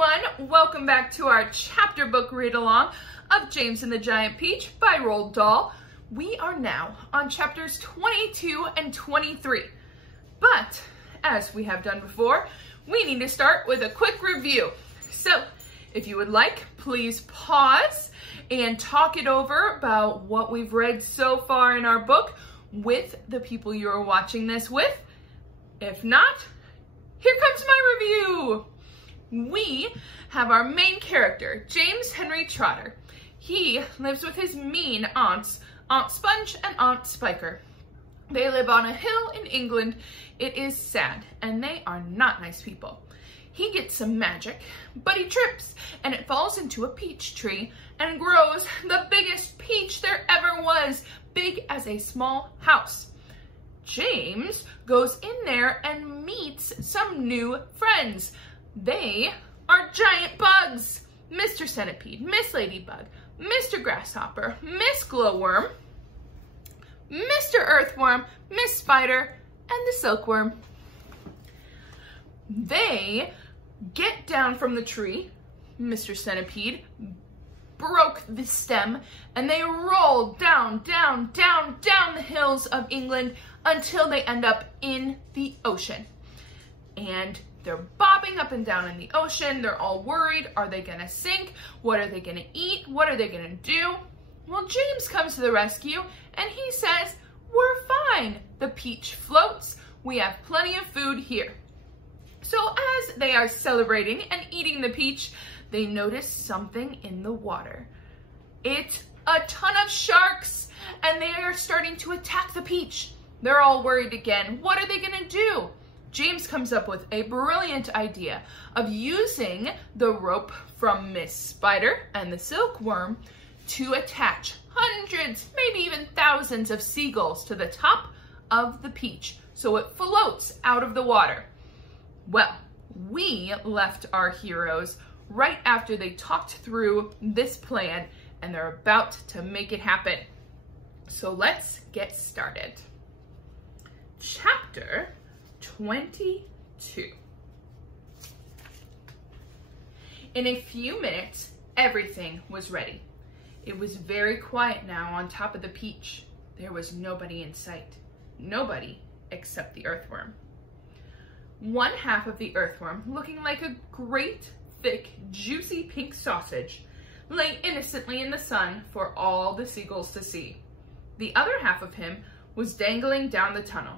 everyone, welcome back to our chapter book read along of James and the Giant Peach by Roald Dahl. We are now on chapters 22 and 23, but as we have done before, we need to start with a quick review. So if you would like, please pause and talk it over about what we've read so far in our book with the people you are watching this with. If not, here comes my review. We have our main character, James Henry Trotter. He lives with his mean aunts, Aunt Sponge and Aunt Spiker. They live on a hill in England. It is sad, and they are not nice people. He gets some magic, but he trips, and it falls into a peach tree and grows the biggest peach there ever was, big as a small house. James goes in there and meets some new friends. They are giant bugs. Mr. Centipede, Miss Ladybug, Mr. Grasshopper, Miss Glowworm, Mr. Earthworm, Miss Spider, and the Silkworm. They get down from the tree. Mr. Centipede broke the stem, and they roll down, down, down, down the hills of England until they end up in the ocean. And they're bobbing up and down in the ocean. They're all worried. Are they gonna sink? What are they gonna eat? What are they gonna do? Well, James comes to the rescue and he says, we're fine. The peach floats. We have plenty of food here. So as they are celebrating and eating the peach, they notice something in the water. It's a ton of sharks, and they are starting to attack the peach. They're all worried again. What are they gonna do? James comes up with a brilliant idea of using the rope from Miss Spider and the Silkworm to attach hundreds, maybe even thousands of seagulls to the top of the peach so it floats out of the water. Well, we left our heroes right after they talked through this plan, and they're about to make it happen. So let's get started. Chapter 22. In a few minutes, everything was ready. It was very quiet now on top of the peach. There was nobody in sight. Nobody except the earthworm. One half of the earthworm, looking like a great, thick, juicy pink sausage, lay innocently in the sun for all the seagulls to see. The other half of him was dangling down the tunnel.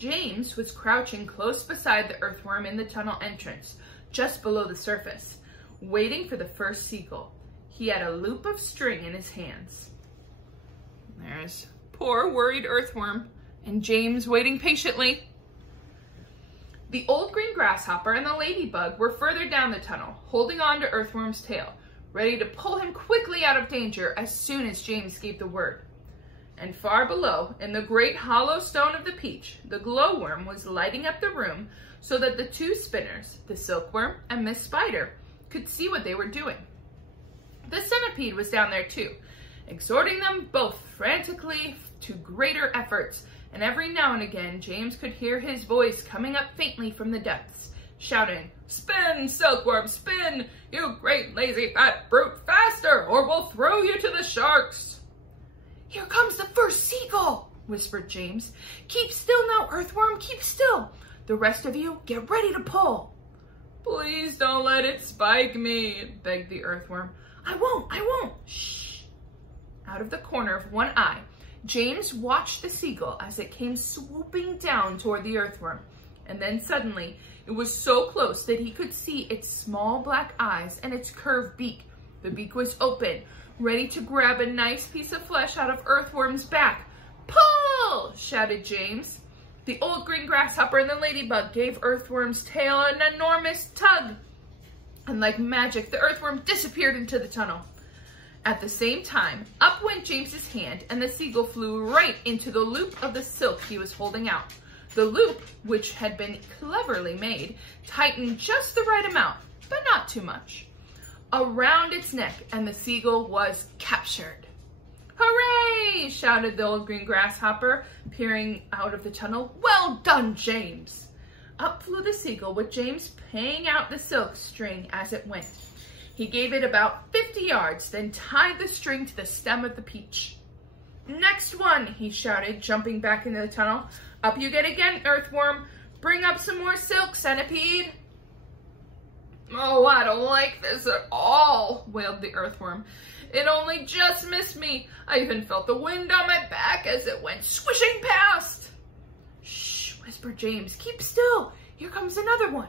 James was crouching close beside the earthworm in the tunnel entrance, just below the surface, waiting for the first seagull. He had a loop of string in his hands. There's poor worried earthworm, and James waiting patiently. The old green grasshopper and the ladybug were further down the tunnel, holding on to Earthworm's tail, ready to pull him quickly out of danger as soon as James gave the word. And far below, in the great hollow stone of the peach, the glowworm was lighting up the room so that the two spinners, the Silkworm and Miss Spider, could see what they were doing. The centipede was down there too, exhorting them both frantically to greater efforts, and every now and again James could hear his voice coming up faintly from the depths, shouting, "Spin, Silkworm, spin, you great lazy fat brute, faster, or we'll throw you to the sharks." "Here comes the first seagull," whispered James. "Keep still now, Earthworm, keep still. The rest of you, get ready to pull." "Please don't let it spike me," begged the earthworm. I won't, shh." Out of the corner of one eye, James watched the seagull as it came swooping down toward the earthworm, and then suddenly it was so close that he could see its small black eyes and its curved beak. The beak was open, ready to grab a nice piece of flesh out of Earthworm's back. "Pull!" shouted James. The old green grasshopper and the ladybug gave Earthworm's tail an enormous tug, and like magic, the earthworm disappeared into the tunnel. At the same time, up went James's hand, and the seagull flew right into the loop of the silk he was holding out. The loop, which had been cleverly made, tightened just the right amount, but not too much, around its neck, and the seagull was captured. "Hooray!" shouted the old green grasshopper, peering out of the tunnel. "Well done, James." Up flew the seagull with James paying out the silk string as it went. He gave it about 50 yards, then tied the string to the stem of the peach. Next one, he shouted, jumping back into the tunnel. Up you get again, earthworm. Bring up some more silk, centipede. Oh, I don't like this at all, wailed the earthworm. It only just missed me. I even felt the wind on my back as it went swishing past. Shh, whispered James. Keep still. Here comes another one.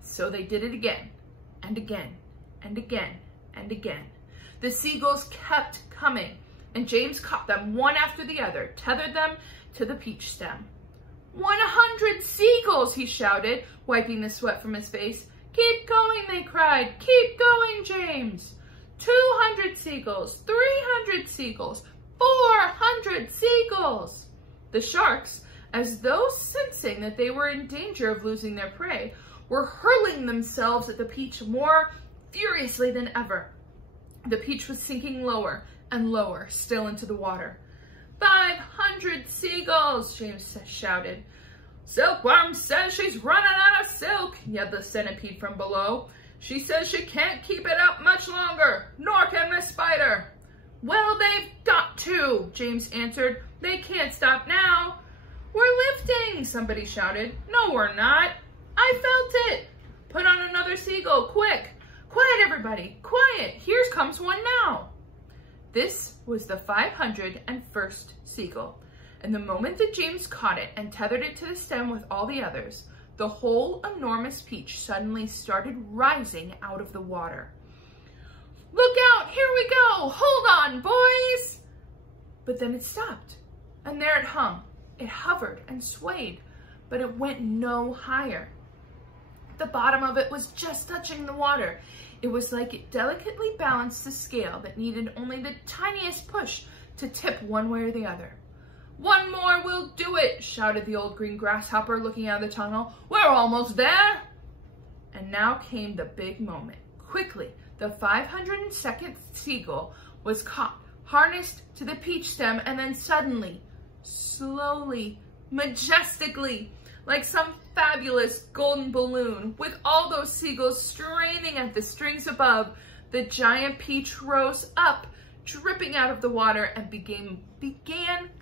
So they did it again, and again, and again, and again. The seagulls kept coming, and James caught them one after the other, tethered them to the peach stem. 100 seagulls, he shouted, wiping the sweat from his face. Keep going, they cried. Keep going, James. 200 seagulls, 300 seagulls, 400 seagulls. The sharks, as though sensing that they were in danger of losing their prey, were hurling themselves at the peach more furiously than ever. The peach was sinking lower and lower still into the water. 500 seagulls, James shouted. Silkworm says she's running out of silk, yelled the centipede from below. She says she can't keep it up much longer, nor can Miss Spider. Well, they've got to, James answered. They can't stop now. We're lifting, somebody shouted. No, we're not. I felt it. Put on another seagull, quick. Quiet, everybody, quiet. Here comes one now. This was the 501st seagull, and the moment that James caught it and tethered it to the stem with all the others, the whole enormous peach suddenly started rising out of the water. Look out, here we go, hold on, boys! But then it stopped, and there it hung. It hovered and swayed, but it went no higher. The bottom of it was just touching the water. It was like it delicately balanced a scale that needed only the tiniest push to tip one way or the other. One more will do it, shouted the old green grasshopper looking out of the tunnel. We're almost there. And now came the big moment. Quickly, the 502nd seagull was caught, harnessed to the peach stem, and then suddenly, slowly, majestically, like some fabulous golden balloon, with all those seagulls straining at the strings above, the giant peach rose up, dripping out of the water, and began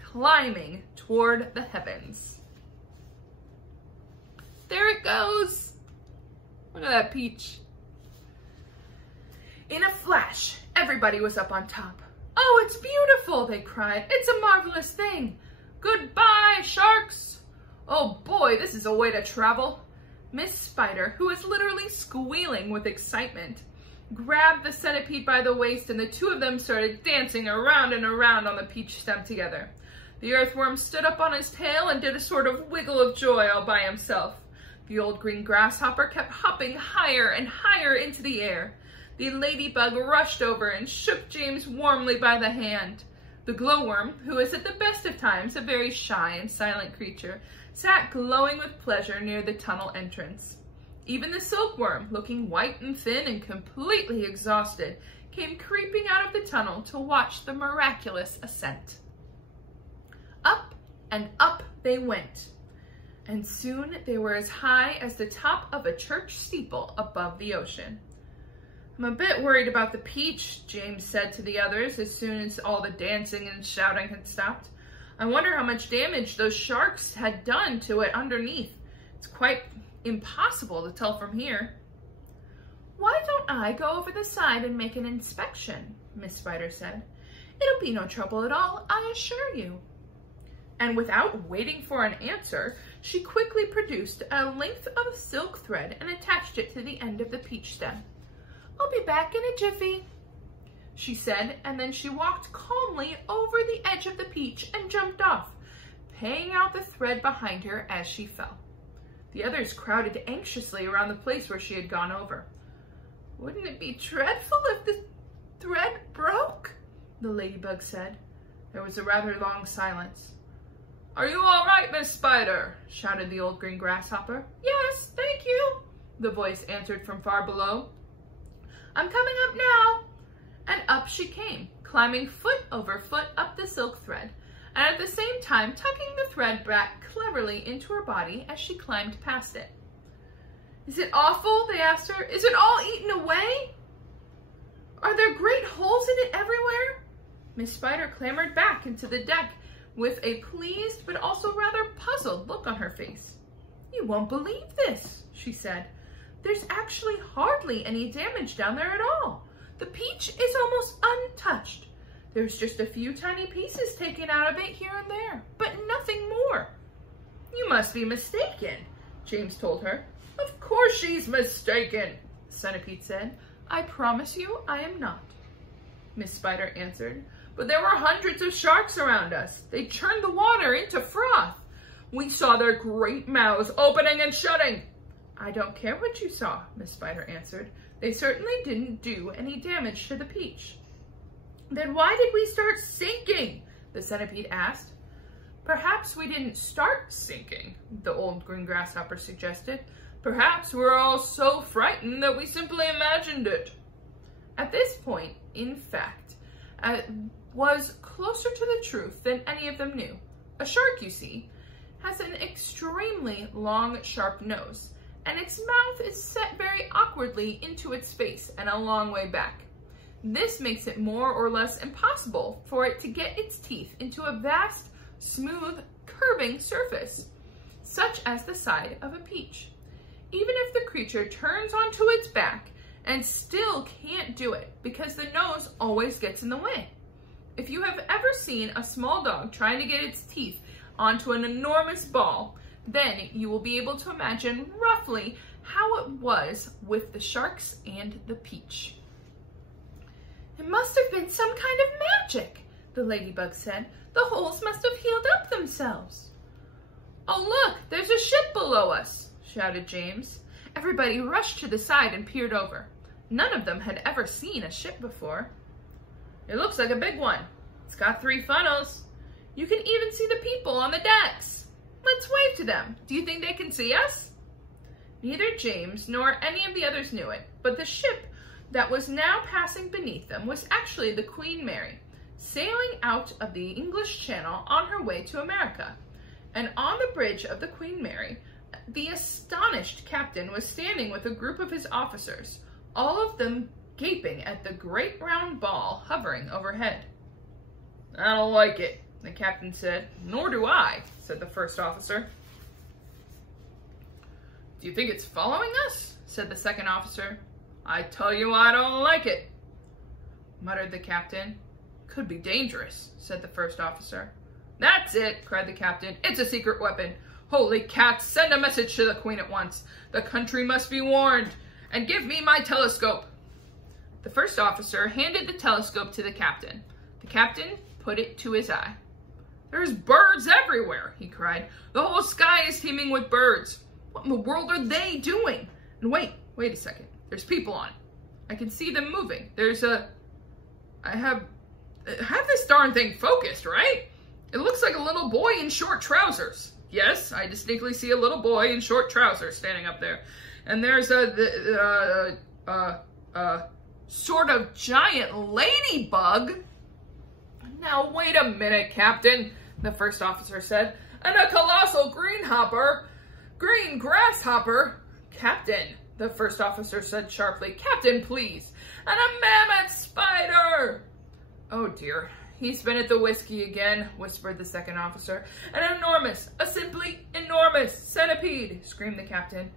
climbing toward the heavens. There it goes. Look at that peach. In a flash, everybody was up on top. Oh, it's beautiful, they cried. It's a marvelous thing. Goodbye, sharks. Oh boy, this is a way to travel. Miss Spider, who was literally squealing with excitement, grabbed the centipede by the waist, and the two of them started dancing around and around on the peach stem together. The earthworm stood up on his tail and did a sort of wiggle of joy all by himself. The old green grasshopper kept hopping higher and higher into the air. The ladybug rushed over and shook James warmly by the hand. The glowworm, who is at the best of times a very shy and silent creature, sat glowing with pleasure near the tunnel entrance. Even the silkworm, looking white and thin and completely exhausted, came creeping out of the tunnel to watch the miraculous ascent. Up and up they went, and soon they were as high as the top of a church steeple above the ocean. I'm a bit worried about the peach, James said to the others as soon as all the dancing and shouting had stopped. I wonder how much damage those sharks had done to it underneath. It's quite impossible to tell from here. Why don't I go over the side and make an inspection? Miss Spider said. It'll be no trouble at all, I assure you. And without waiting for an answer, she quickly produced a length of silk thread and attached it to the end of the peach stem. I'll be back in a jiffy, she said, and then she walked calmly over the edge of the peach and jumped off, paying out the thread behind her as she fell. The others crowded anxiously around the place where she had gone over. Wouldn't it be dreadful if the thread broke? The ladybug said. There was a rather long silence. Are you all right, Miss Spider? Shouted the old green grasshopper. Yes, thank you, the voice answered from far below. I'm coming up now. And up she came, climbing foot over foot up the silk thread. and at the same time tucking the thread back cleverly into her body as she climbed past it. "Is it awful?" they asked her. "Is it all eaten away? Are there great holes in it everywhere?" Miss Spider clambered back into the deck with a pleased but also rather puzzled look on her face. "You won't believe this," she said. "There's actually hardly any damage down there at all. The peach is almost untouched. There's just a few tiny pieces taken out of it here and there, but nothing more." "You must be mistaken," James told her. "Of course she's mistaken," the centipede said. "I promise you I am not," Miss Spider answered. "But there were hundreds of sharks around us. They churned the water into froth. We saw their great mouths opening and shutting." "I don't care what you saw," Miss Spider answered. "They certainly didn't do any damage to the peach." "Then why did we start sinking?" the centipede asked. "Perhaps we didn't start sinking," the old green grasshopper suggested. "Perhaps we're all so frightened that we simply imagined it." At this point, in fact, was closer to the truth than any of them knew. A shark, you see, has an extremely long, sharp nose, and its mouth is set very awkwardly into its face and a long way back. This makes it more or less impossible for it to get its teeth into a vast, smooth, curving surface, such as the side of a peach. Even if the creature turns onto its back and still can't do it because the nose always gets in the way. If you have ever seen a small dog trying to get its teeth onto an enormous ball, then you will be able to imagine roughly how it was with the sharks and the peach. "It must have been some kind of magic," the ladybug said. "The holes must have healed up themselves." "Oh look, there's a ship below us," shouted James. Everybody rushed to the side and peered over. None of them had ever seen a ship before. "It looks like a big one. It's got 3 funnels. You can even see the people on the decks. Let's wave to them. Do you think they can see us?" Neither James nor any of the others knew it, but the ship that was now passing beneath them was actually the Queen Mary, sailing out of the English Channel on her way to America. And on the bridge of the Queen Mary, the astonished captain was standing with a group of his officers, all of them gaping at the great round ball hovering overhead. "I don't like it," the captain said. "Nor do I," said the first officer. "Do you think it's following us?" said the second officer. "I tell you I don't like it," muttered the captain. "Could be dangerous," said the first officer. "That's it," cried the captain. "It's a secret weapon. Holy cats, send a message to the Queen at once. The country must be warned. And give me my telescope." The first officer handed the telescope to the captain. The captain put it to his eye. "There's birds everywhere," he cried. "The whole sky is teeming with birds. What in the world are they doing? And wait a second. There's people on it. I can see them moving. I have this darn thing focused, right? It looks like a little boy in short trousers. Yes, I distinctly see a little boy in short trousers standing up there. And there's a sort of giant ladybug." "Now wait a minute, Captain," the first officer said. "And a colossal green grasshopper." "Captain," the first officer said sharply. "Captain, please. And a mammoth spider." "Oh dear, he's been at the whiskey again," whispered the second officer. A simply enormous centipede," screamed the captain.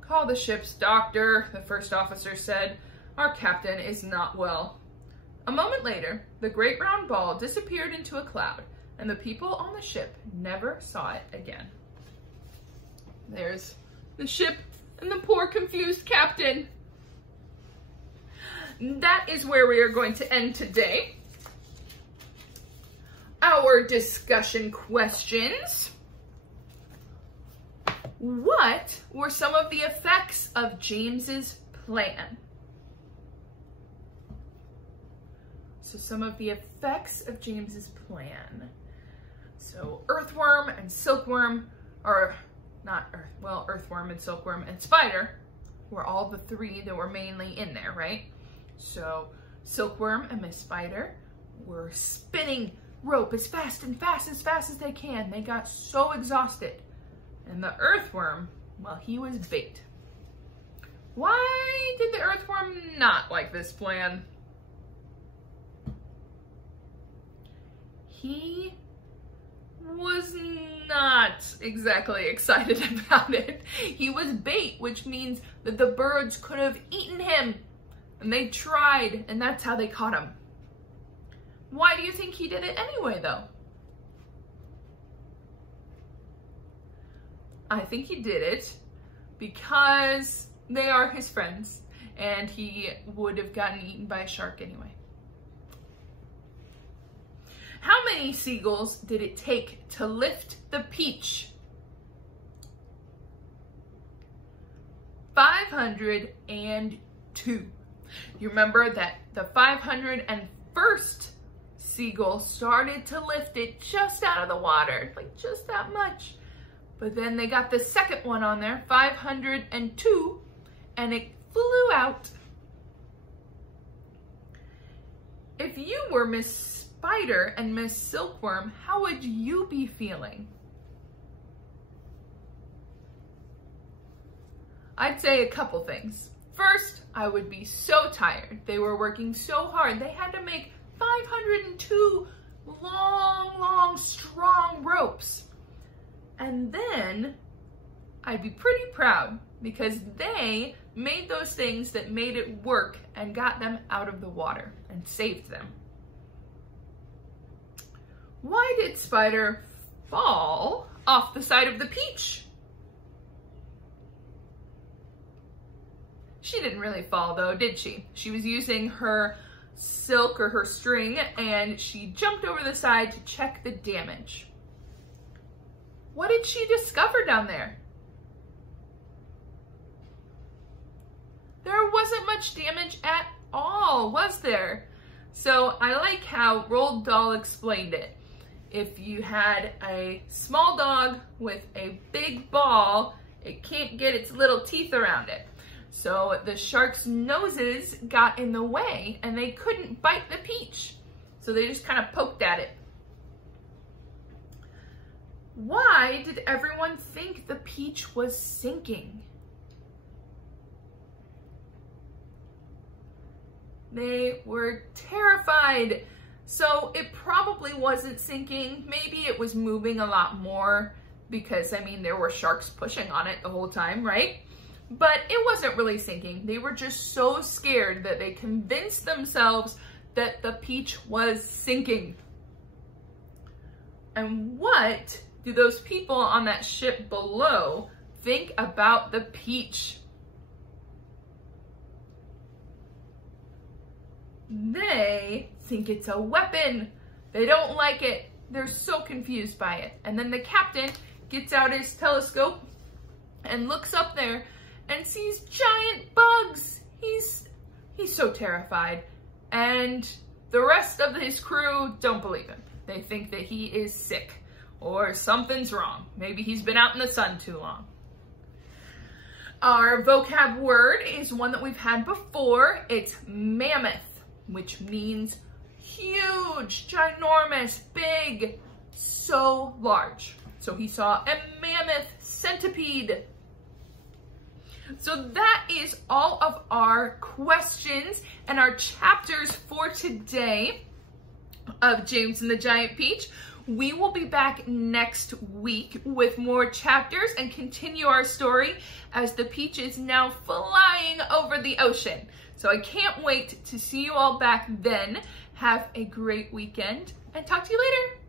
"Call the ship's doctor," the first officer said. "Our captain is not well." A moment later, the great round ball disappeared into a cloud, and the people on the ship never saw it again. There's the ship and the poor confused captain. That is where we are going to end today. Our discussion questions. What were some of the effects of James's plan? So some of the effects of James's plan. So earthworm and silkworm, or not earth, well, earthworm and silkworm and spider were all the 3 that were mainly in there, right? So silkworm and Miss Spider were spinning rope as fast as they can. They got so exhausted. And the earthworm, well, he was bait. Why did the earthworm not like this plan? He was not exactly excited about it. He was bait, which means that the birds could have eaten him. And they tried, and that's how they caught him. Why do you think he did it anyway, though? I think he did it because they are his friends, and he would have gotten eaten by a shark anyway. How many seagulls did it take to lift the peach? 502. You remember that the 501st seagull started to lift it just out of the water, like just that much. But then they got the second one on there, 502, and it flew out. If you were Miss Spider and Miss Silkworm, how would you be feeling? I'd say a couple things. First, I would be so tired. They were working so hard. They had to make 502 long, strong ropes. And then I'd be pretty proud because they made those things that made it work and got them out of the water and saved them. Why did Spider fall off the side of the peach? She didn't really fall though, did she? She was using her silk or her string and she jumped over the side to check the damage. What did she discover down there? There wasn't much damage at all, was there? So I like how Roald Dahl explained it. If you had a small dog with a big ball, it can't get its little teeth around it. So the shark's noses got in the way and they couldn't bite the peach. So they just kind of poked at it. Why did everyone think the peach was sinking? They were terrified. So it probably wasn't sinking. Maybe it was moving a lot more because, I mean, there were sharks pushing on it the whole time, right? But it wasn't really sinking. They were just so scared that they convinced themselves that the peach was sinking. And what do those people on that ship below think about the peach? They think it's a weapon. They don't like it. They're so confused by it. And then the captain gets out his telescope and looks up there and sees giant bugs. He's so terrified. And the rest of his crew don't believe him. They think that he is sick or something's wrong. Maybe he's been out in the sun too long. Our vocab word is one that we've had before. It's mammoth, which means huge, ginormous, big, so large. So he saw a mammoth centipede. So that is all of our questions and our chapters for today of James and the Giant Peach. We will be back next week with more chapters and continue our story as the peach is now flying over the ocean. So I can't wait to see you all back then. Have a great weekend and talk to you later.